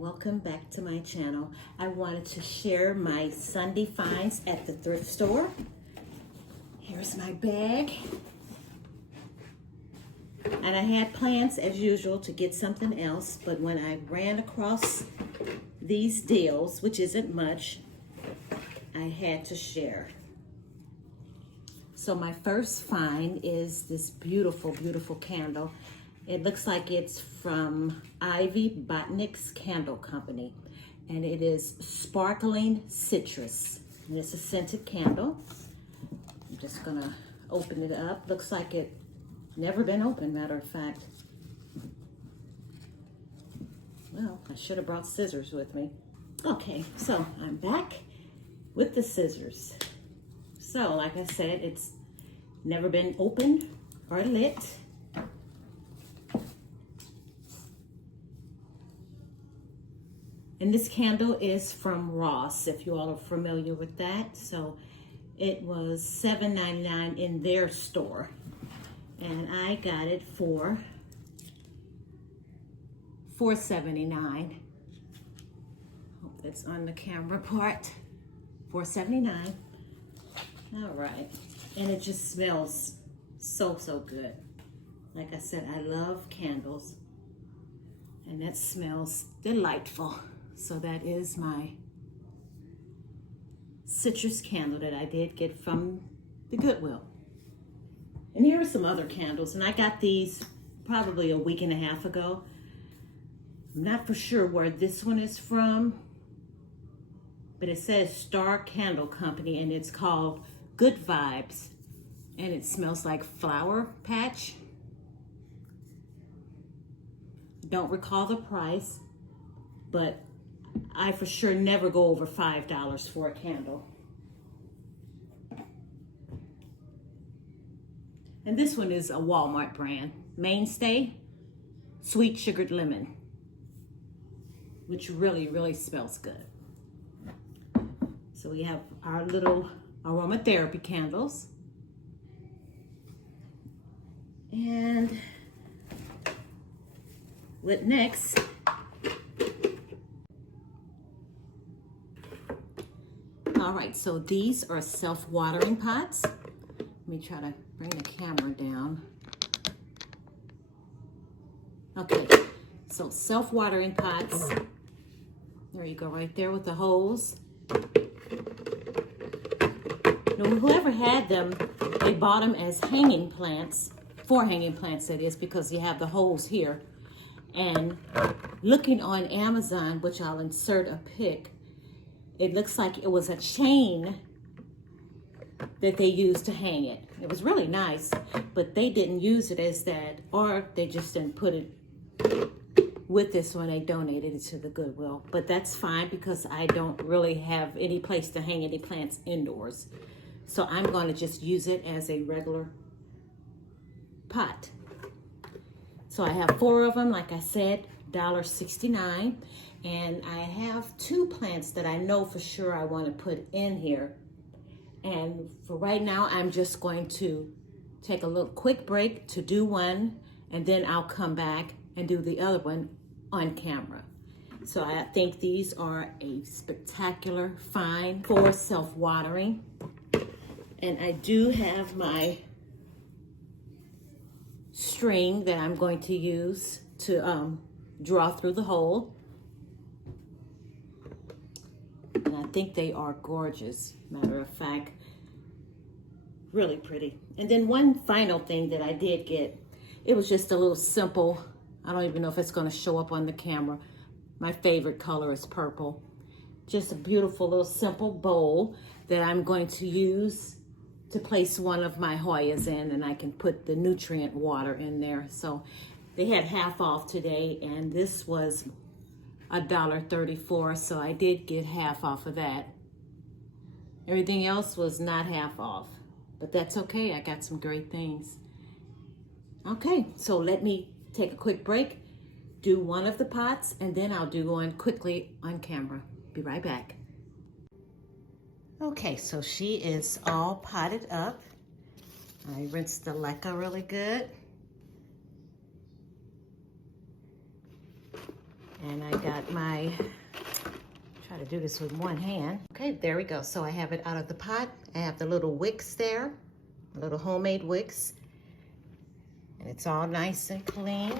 welcome back to my channel. I wanted to share my Sunday finds at the thrift store. Here's my bag. And I had plans as usual to get something else, but when I ran across these deals, which isn't much, I had to share. So my first find is this beautiful, beautiful candle. It looks like it's from Ivy Botanics Candle Company, and it is Sparkling Citrus. And it's a scented candle. I'm just gonna open it up. Looks like it never been opened, matter of fact. Well, I should have brought scissors with me. Okay, so I'm back with the scissors. So, like I said, it's never been opened or lit. And this candle is from Ross, if you all are familiar with that. So it was $7.99 in their store. And I got it for $4.79. Hope that's on the camera part. $4.79. All right. And it just smells so, so good. Like I said, I love candles. And that smells delightful. So that is my citrus candle that I did get from the Goodwill. And here are some other candles, and I got these probably a week and a half ago. I'm not for sure where this one is from, but it says Star Candle Company, and it's called Good Vibes, and it smells like Flower Patch. Don't recall the price, but I for sure never go over $5 for a candle. And this one is a Walmart brand, Mainstay Sweet Sugared Lemon, which really, really smells good. So we have our little aromatherapy candles. And what next? All right, so these are self-watering pots. Let me try to bring the camera down. Okay, so self-watering pots. There you go, right there with the hose. Now, whoever had them, they bought them as hanging plants, for hanging plants that is, because you have the hose here. And looking on Amazon, which I'll insert a pic, it looks like it was a chain that they used to hang it. It was really nice, but they didn't use it as that, or they just didn't put it with this when they donated it to the Goodwill. But that's fine because I don't really have any place to hang any plants indoors. So I'm going to just use it as a regular pot. So I have 4 of them, like I said, $1.69. And I have 2 plants that I know for sure I want to put in here. And for right now, I'm just going to take a little quick break to do one, and then I'll come back and do the other one on camera. So I think these are a spectacular find for self-watering. And I do have my string that I'm going to use to draw through the hole. And I think they are gorgeous, matter of fact. Really pretty. And then one final thing that I did get, it was just a little simple, I don't even know if it's going to show up on the camera. My favorite color is purple. Just a beautiful little simple bowl that I'm going to use to place one of my Hoyas in, and I can put the nutrient water in there. So they had half off today, and this was $1.34, so I did get half off of that. Everything else was not half off, but that's okay. I got some great things. Okay, so let me take a quick break, do one of the pots, and then I'll do one quickly on camera. Be right back. Okay, so she is all potted up. I rinsed the leca really good. And I got my, try to do this with one hand. Okay, there we go. So I have it out of the pot. I have the little wicks there, the little homemade wicks. And it's all nice and clean.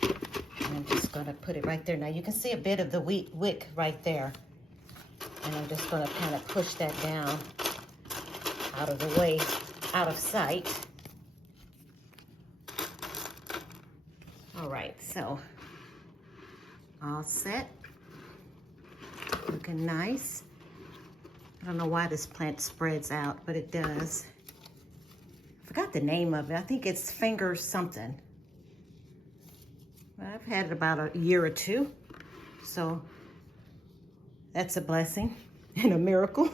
And I'm just gonna put it right there. Now you can see a bit of the wick right there. And I'm just gonna kind of push that down out of the way, out of sight. All right, so all set, looking nice. I don't know why this plant spreads out, but it does. I forgot the name of it. I think it's finger something. I've had it about a year or two, so that's a blessing and a miracle.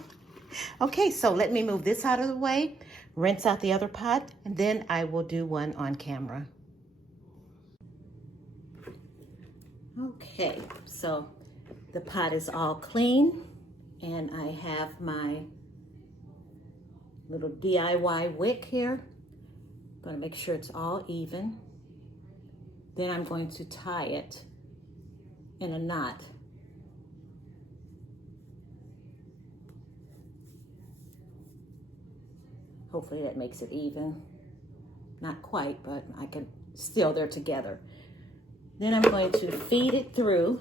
Okay, so let me move this out of the way, rinse out the other pot, and then I will do one on camera. Okay, so the pot is all clean, and I have my little DIY wick here. I'm going to make sure it's all even. Then I'm going to tie it in a knot. Hopefully that makes it even. Not quite, but I can still, they're together. Then I'm going to feed it through.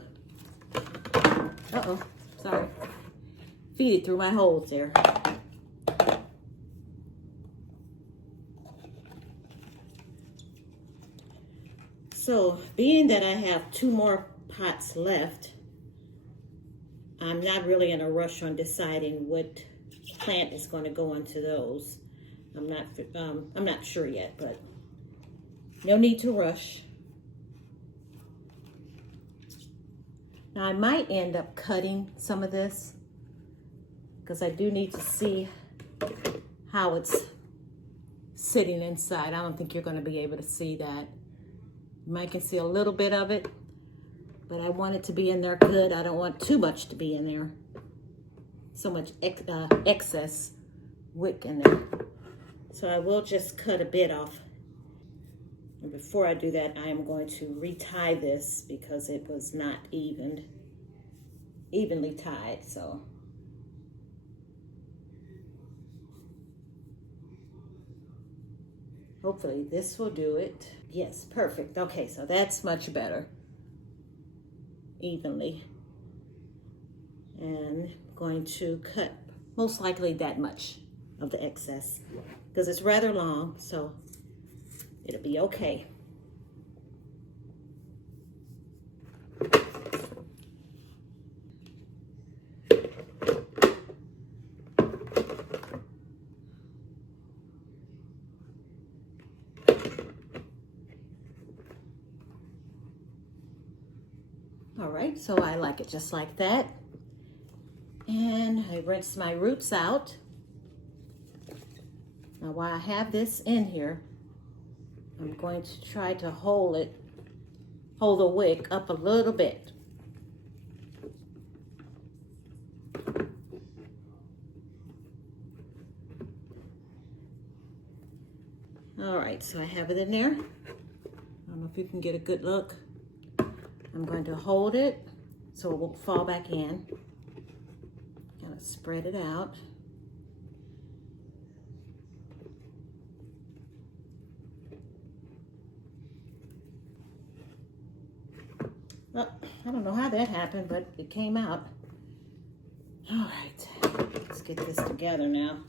Uh-oh, sorry. Feed it through my holes there. So, being that I have 2 more pots left, I'm not really in a rush on deciding what plant is going to go into those. I'm not sure yet, but no need to rush. Now I might end up cutting some of this because I do need to see how it's sitting inside. I don't think you're going to be able to see that. You might can see a little bit of it, but I want it to be in there good. I don't want too much to be in there. So much excess wick in there. So I will just cut a bit off. And before I do that, I am going to retie this because it was not evenly tied. So hopefully this will do it. Yes, perfect. Okay, so that's much better. Evenly. And I'm going to cut most likely that much of the excess because it's rather long, so it'll be okay. All right, so I like it just like that. And I rinse my roots out. Now while I have this in here, I'm going to try to hold the wick up a little bit. All right, so I have it in there. I don't know if you can get a good look. I'm going to hold it so it won't fall back in. Kind of spread it out. Well, I don't know how that happened, but it came out. All right, let's get this together now.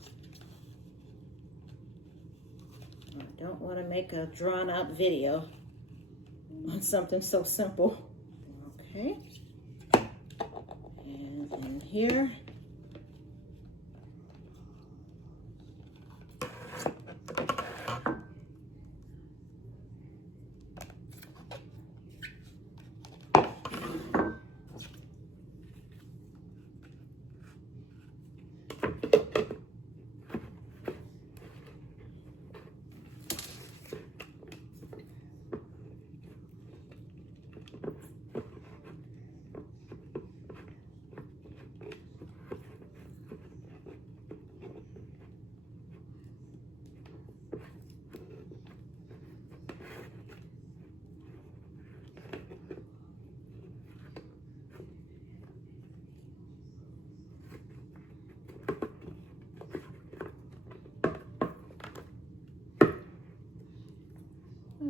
I don't want to make a drawn-out video on something so simple. Okay, and in here.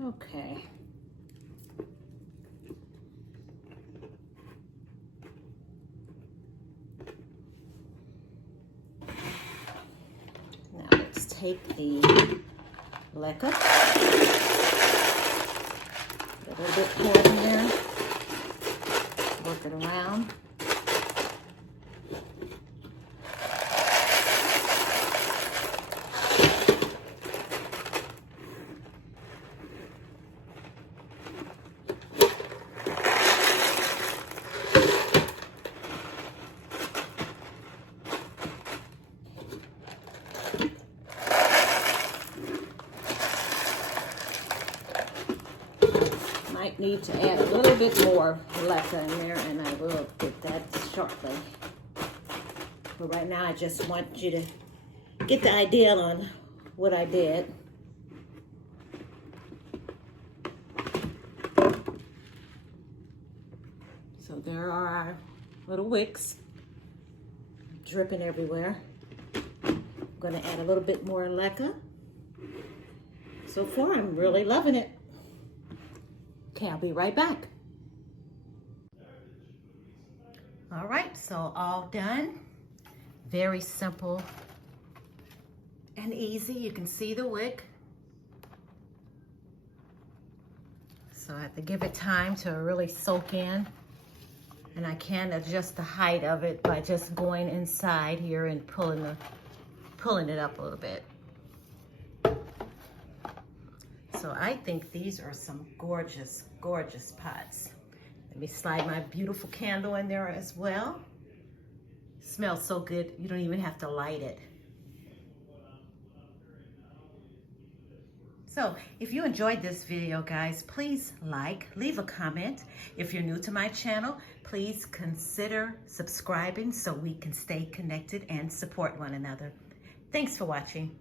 Okay. Now let's take the leca, a little bit more in there, work it around. Might need to add a little bit more leca in there, and I will get that shortly. But right now I just want you to get the idea on what I did. So there are our little wicks dripping everywhere. I'm gonna add a little bit more leca. So far I'm really loving it. Okay, I'll be right back. All right, so all done. Very simple and easy. You can see the wick. So I have to give it time to really soak in. And I can adjust the height of it by just going inside here and pulling it up a little bit. So I think these are some gorgeous, gorgeous pots. Let me slide my beautiful candle in there as well. Smells so good, you don't even have to light it. So if you enjoyed this video, guys, please leave a comment. If you're new to my channel, please consider subscribing so we can stay connected and support one another. Thanks for watching.